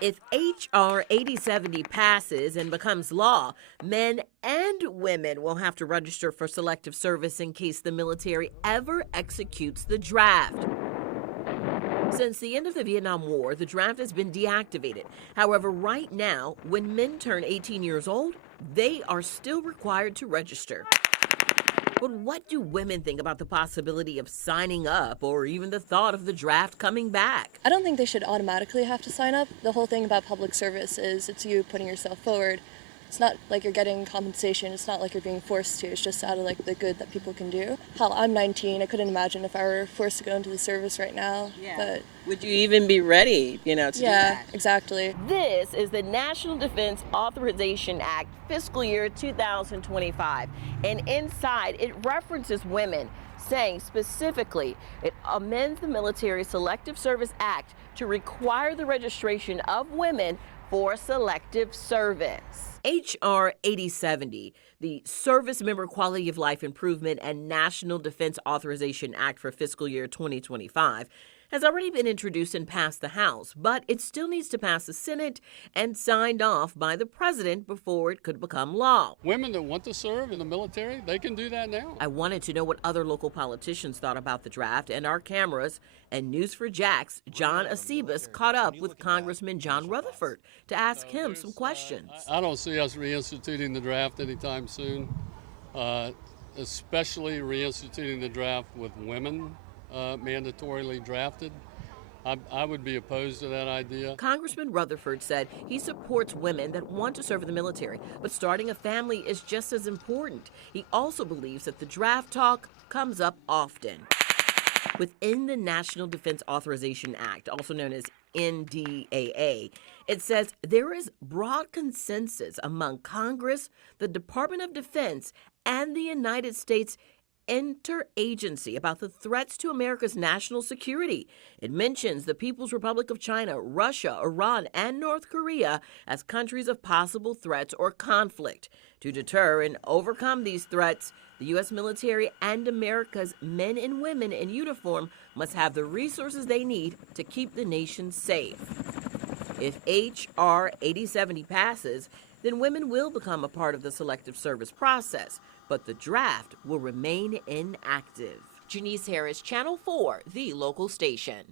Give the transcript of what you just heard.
If H.R. 8070 passes and becomes law, men and women will have to register for selective service in case the military ever executes the draft. Since the end of the Vietnam War, the draft has been deactivated. However, right now, when men turn 18 years old, they are still required to register. But what do women think about the possibility of signing up or even the thought of the draft coming back? I don't think they should automatically have to sign up. The whole thing about public service is it's you putting yourself forward. It's not like you're getting compensation. It's not like you're being forced to. It's just out of like the good that people can do. Hell, I'm 19. I couldn't imagine if I were forced to go into the service right now. Yeah. But would you even be ready, to do that? yeah, exactly. This is the National Defense Authorization Act, fiscal year 2025. And inside, it references women, saying specifically it amends the Military Selective Service Act to require the registration of women for selective service. H.R. 8070, the Service Member Quality of Life Improvement and National Defense Authorization Act for fiscal year 2025, has already been introduced and passed the House, but it still needs to pass the Senate and signed off by the president before it could become law. Women that want to serve in the military, they can do that now. I wanted to know what other local politicians thought about the draft, and our cameras and News4Jack's John Acebus caught up with Congressman John Rutherford to ask him some questions. I don't see us reinstituting the draft anytime soon, especially reinstituting the draft with women mandatorily drafted. I would be opposed to that idea. Congressman Rutherford said he supports women that want to serve in the military, but starting a family is just as important. He also believes that the draft talk comes up often. Within the National Defense Authorization Act, also known as NDAA, it says there is broad consensus among Congress, the Department of Defense, and the United States interagency about the threats to America's national security. It mentions the People's Republic of China, Russia, Iran, and North Korea as countries of possible threats or conflict. To deter and overcome these threats, the U.S. military and America's men and women in uniform must have the resources they need to keep the nation safe. If H.R. 8070 passes, then women will become a part of the selective service process, but the draft will remain inactive. Janice Harris, Channel 4, the local station.